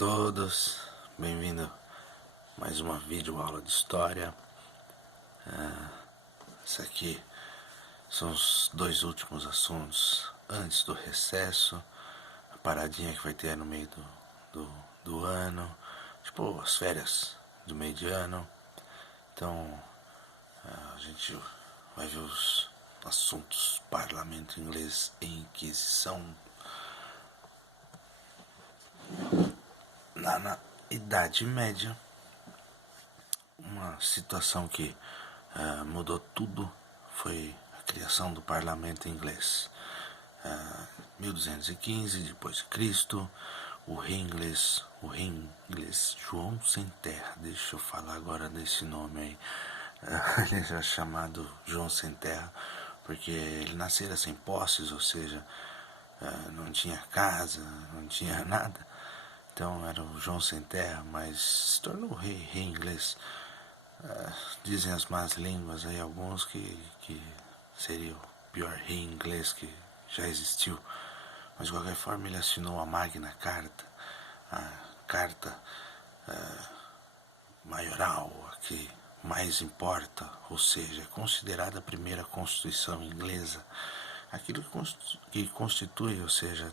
todos, bem-vindo a mais uma videoaula de história. Isso aqui são os dois últimos assuntos antes do recesso, a paradinha que vai ter no meio do ano, tipo as férias do meio de ano. Então a gente vai ver os assuntos parlamento inglês e inquisição. Na Idade Média, uma situação que mudou tudo foi a criação do parlamento inglês. 1215 depois de Cristo, o rei inglês João Sem Terra, deixa eu falar agora desse nome aí, ele era chamado João Sem Terra porque ele nascera sem posses, ou seja, não tinha casa, não tinha nada. Então era o João Sem Terra, mas se tornou rei inglês. Dizem as más línguas aí, alguns que seria o pior rei inglês que já existiu. Mas de qualquer forma ele assinou a Magna Carta, a carta maioral, a que mais importa, ou seja, é considerada a primeira Constituição inglesa. Aquilo que constitui, ou seja,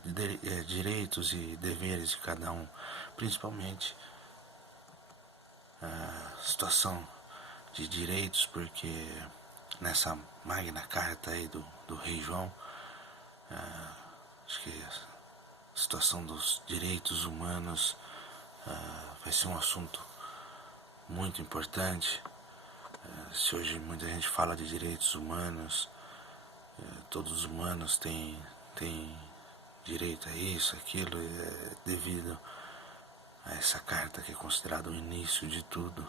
direitos e deveres de cada um, principalmente a situação de direitos, porque nessa Magna Carta aí do rei João, acho que a situação dos direitos humanos vai ser um assunto muito importante. Se hoje muita gente fala de direitos humanos, todos os humanos têm direito a isso, aquilo, devido a essa carta que é considerada o início de tudo.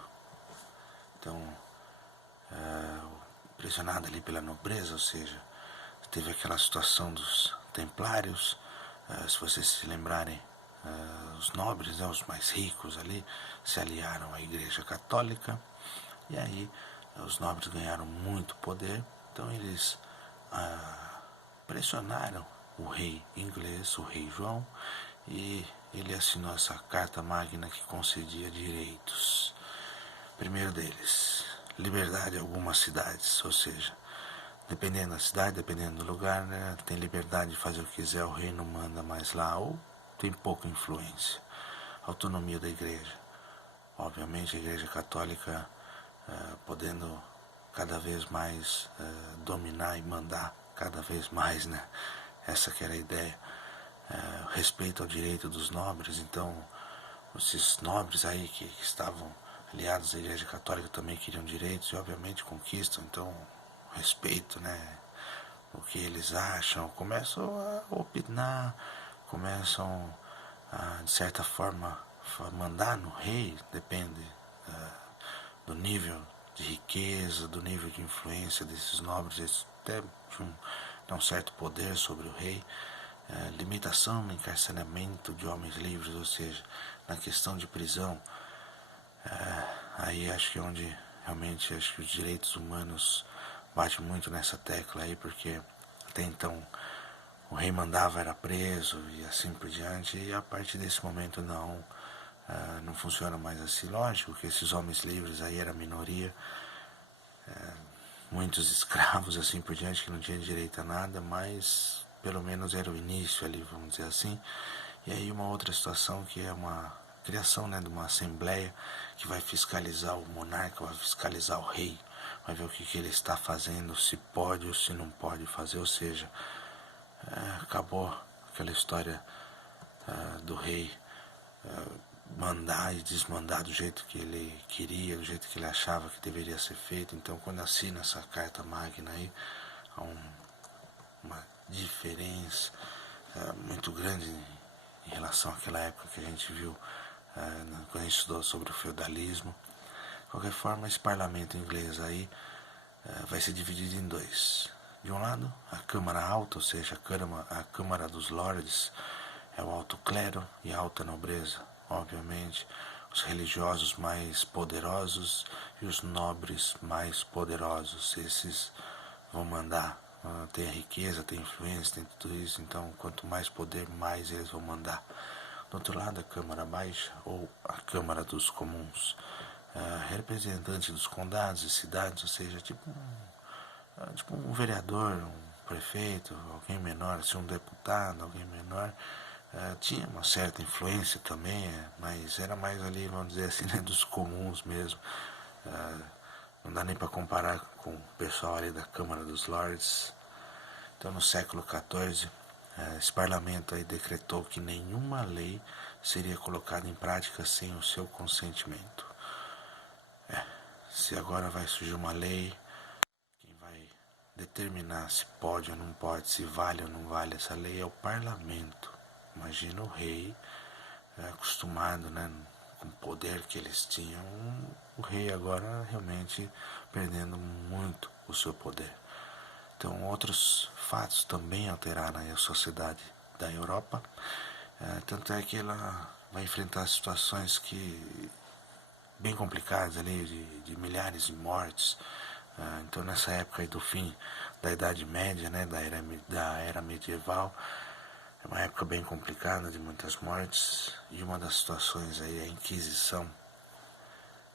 Então, pressionado ali pela nobreza, ou seja, teve aquela situação dos templários, se vocês se lembrarem, os nobres, os mais ricos ali, se aliaram à Igreja Católica, e aí os nobres ganharam muito poder, então eles pressionaram o rei inglês, o rei João, e ele assinou essa carta magna que concedia direitos. Primeiro deles, liberdade em algumas cidades, ou seja, dependendo da cidade, dependendo do lugar, né, tem liberdade de fazer o que quiser, o rei não manda mais lá, ou tem pouca influência. Autonomia da igreja, obviamente a igreja católica podendo cada vez mais dominar e mandar cada vez mais, né? Essa que era a ideia. Respeito ao direito dos nobres, então esses nobres aí que estavam aliados à Igreja Católica também queriam direitos e obviamente conquistam, então respeito, né? O que eles acham, começam a opinar, começam a, de certa forma, mandar no rei, depende do nível de riqueza, do nível de influência desses nobres, eles até tinham um certo poder sobre o rei. Limitação no encarceramento de homens livres, ou seja, na questão de prisão, aí acho que é onde realmente acho que os direitos humanos bate muito nessa tecla aí, porque até então o rei mandava, era preso e assim por diante, e a partir desse momento não funciona mais assim. Lógico que esses homens livres aí era a minoria, muitos escravos assim por diante que não tinham direito a nada, mas pelo menos era o início ali, vamos dizer assim. E aí uma outra situação que é uma criação, né, de uma assembleia que vai fiscalizar o monarca, vai fiscalizar o rei, vai ver o que ele está fazendo, se pode ou se não pode fazer, ou seja, acabou aquela história do rei mandar e desmandar do jeito que ele queria, do jeito que ele achava que deveria ser feito. Então quando assina essa carta magna aí, há uma diferença muito grande em relação àquela época que a gente viu quando a gente estudou sobre o feudalismo. De qualquer forma, esse parlamento inglês aí vai ser dividido em dois. De um lado, a Câmara Alta, ou seja, a Câmara dos Lordes, é o alto clero e a alta nobreza, obviamente, os religiosos mais poderosos e os nobres mais poderosos. Esses vão mandar, tem a riqueza, tem a influência, tem tudo isso, então quanto mais poder, mais eles vão mandar. Do outro lado, a Câmara Baixa, ou a Câmara dos Comuns, representante dos condados e cidades, ou seja, tipo um vereador, um prefeito, alguém menor, assim, um deputado, alguém menor. Tinha uma certa influência também, mas era mais ali, vamos dizer assim, né, dos comuns mesmo. Não dá nem para comparar com o pessoal ali da Câmara dos Lords. Então, no século XIV, esse parlamento aí decretou que nenhuma lei seria colocada em prática sem o seu consentimento. Se agora vai surgir uma lei, quem vai determinar se pode ou não pode, se vale ou não vale essa lei é o parlamento. Imagina o rei, acostumado, né, com o poder que eles tinham, o rei agora realmente perdendo muito o seu poder. Então, outros fatos também alteraram a sociedade da Europa, tanto é que ela vai enfrentar situações bem complicadas ali, de milhares de mortes. Então, nessa época aí do fim da Idade Média, né, da era medieval, é uma época bem complicada, de muitas mortes, e uma das situações aí é a Inquisição.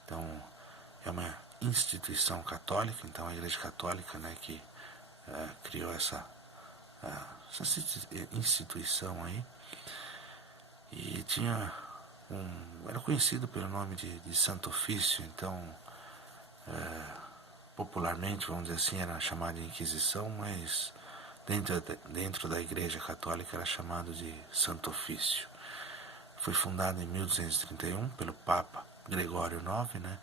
Então, é uma instituição católica, então a Igreja Católica, né, que criou essa instituição aí, e tinha era conhecido pelo nome de Santo Ofício, então popularmente, vamos dizer assim, era chamado de Inquisição, mas dentro da Igreja Católica era chamado de Santo Ofício. Foi fundado em 1231 pelo Papa Gregório IX, né?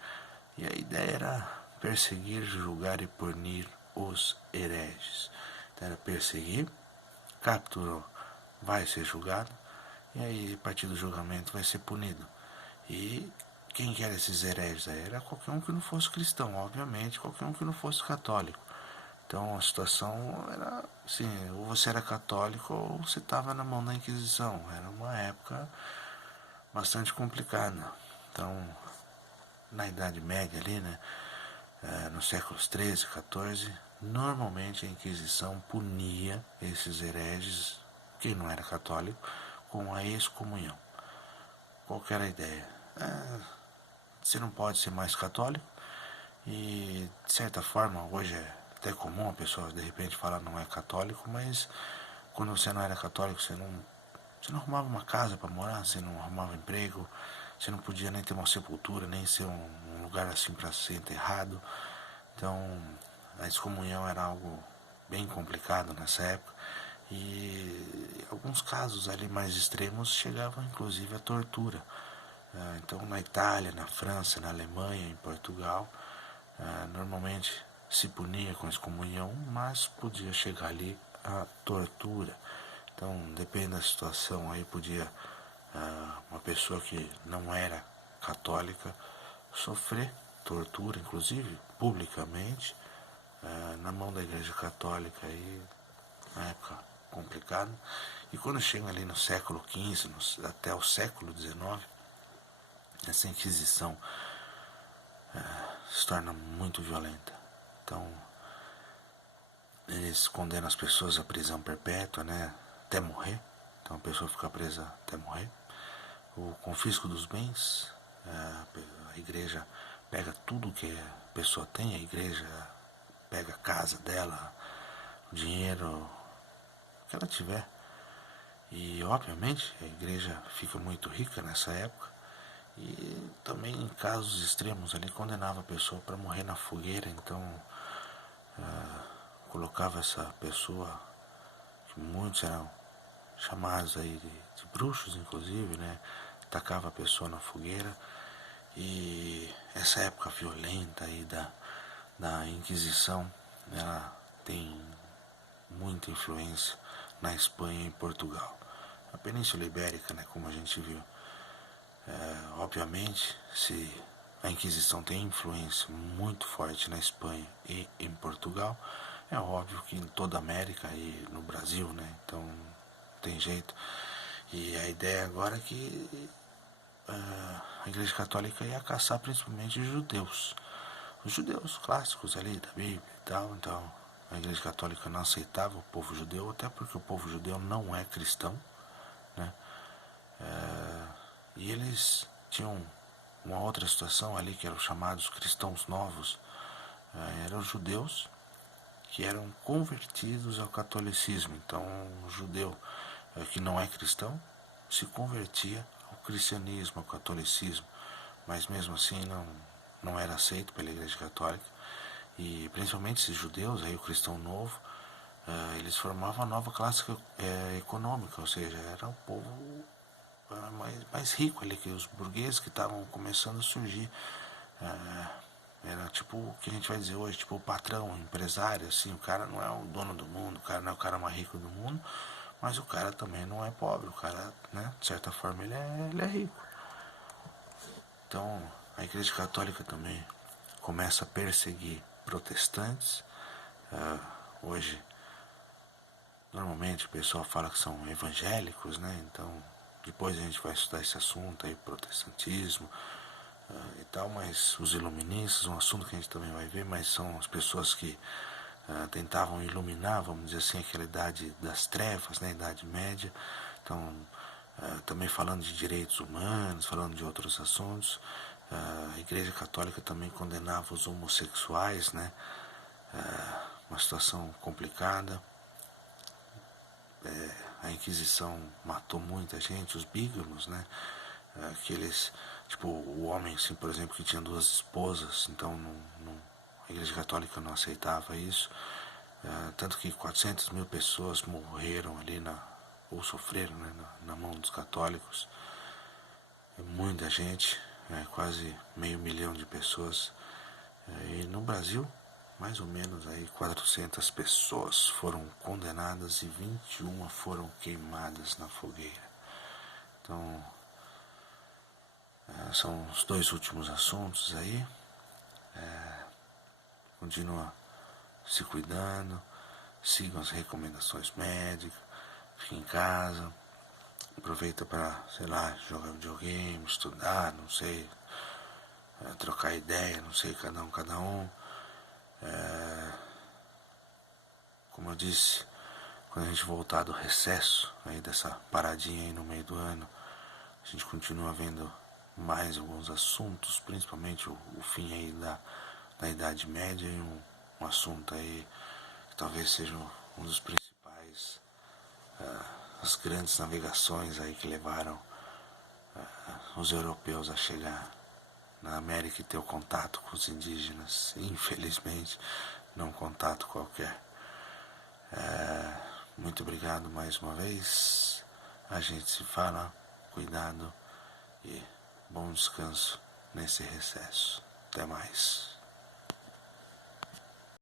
E a ideia era perseguir, julgar e punir os hereges. Então era perseguir, capturou, vai ser julgado, e aí a partir do julgamento vai ser punido. E quem que eram esses hereges aí? Era qualquer um que não fosse cristão, obviamente, qualquer um que não fosse católico. Então a situação era assim, ou você era católico ou você estava na mão da Inquisição. Era uma época bastante complicada. Então, na Idade Média ali, né, nos séculos 13, 14, normalmente a Inquisição punia esses hereges, quem não era católico, com a excomunhão. Qual que era a ideia? Você não pode ser mais católico, e de certa forma hoje é até comum a pessoa de repente falar não é católico, mas quando você não era católico você não arrumava uma casa para morar, você não arrumava emprego, você não podia nem ter uma sepultura, nem ser um lugar assim para ser enterrado. Então a excomunhão era algo bem complicado nessa época, e em alguns casos ali mais extremos chegavam inclusive a tortura. Então na Itália, na França, na Alemanha, em Portugal, normalmente se punia com excomunhão, mas podia chegar ali a tortura. Então depende da situação, aí podia uma pessoa que não era católica sofrer tortura, inclusive publicamente, na mão da Igreja Católica, aí na época complicada. E quando chega ali no século XV, até o século XIX, essa Inquisição se torna muito violenta. Então, eles condenam as pessoas à prisão perpétua, né, até morrer. Então a pessoa fica presa até morrer. O confisco dos bens, a igreja pega tudo que a pessoa tem, a igreja pega a casa dela, o dinheiro que ela tiver. E obviamente a igreja fica muito rica nessa época. E também em casos extremos ali condenava a pessoa para morrer na fogueira. Então colocava essa pessoa, que muitos eram chamados aí de bruxos inclusive, né, tacava a pessoa na fogueira. E essa época violenta aí da Inquisição, ela tem muita influência na Espanha e em Portugal. A Península Ibérica, né, como a gente viu, obviamente, se a Inquisição tem influência muito forte na Espanha e em Portugal, é óbvio que em toda a América e no Brasil, né, então tem jeito. E a ideia agora é que a Igreja Católica ia caçar principalmente os judeus clássicos ali da Bíblia e tal. Então a Igreja Católica não aceitava o povo judeu, até porque o povo judeu não é cristão, né? E eles tinham uma outra situação ali, que eram os chamados cristãos novos. Eram os judeus que eram convertidos ao catolicismo. Então, um judeu que não é cristão se convertia ao cristianismo, ao catolicismo, mas mesmo assim não era aceito pela Igreja Católica. E principalmente esses judeus, aí o cristão novo, eles formavam a nova classe econômica, ou seja, era o povo mais rico ali, que os burgueses que estavam começando a surgir. Era tipo o que a gente vai dizer hoje, tipo o patrão, o empresário, assim, o cara não é o dono do mundo, o cara não é o cara mais rico do mundo, mas o cara também não é pobre, o cara, né, de certa forma ele é rico. Então a Igreja Católica também começa a perseguir protestantes. Hoje, normalmente o pessoal fala que são evangélicos, né, então depois a gente vai estudar esse assunto aí, protestantismo, e tal, mas os iluministas, um assunto que a gente também vai ver, mas são as pessoas que tentavam iluminar, vamos dizer assim, aquela idade das trevas, né, Idade Média. Então, também falando de direitos humanos, falando de outros assuntos. A Igreja Católica também condenava os homossexuais, né, uma situação complicada. A Inquisição matou muita gente, os bígamos, né, aqueles, tipo, o homem, assim, por exemplo, que tinha 2 esposas, então a Igreja Católica não aceitava isso, tanto que 400 mil pessoas morreram ali, ou sofreram, né, na mão dos católicos. É muita gente, quase 500 mil de pessoas. E no Brasil, mais ou menos aí 400 pessoas foram condenadas e 21 foram queimadas na fogueira. Então, são os 2 últimos assuntos aí. Continua se cuidando, sigam as recomendações médicas, fique em casa, aproveita para, sei lá, jogar videogame, estudar, não sei, trocar ideia, não sei, cada um. Como eu disse, quando a gente voltar do recesso, aí dessa paradinha aí no meio do ano, a gente continua vendo mais alguns assuntos, principalmente o fim aí da Idade Média, e um assunto aí que talvez seja um dos principais, as grandes navegações aí que levaram os europeus a chegar na América e ter o contato com os indígenas. Infelizmente, não um contato qualquer. Muito obrigado mais uma vez. A gente se fala, cuidado e bom descanso nesse recesso. Até mais.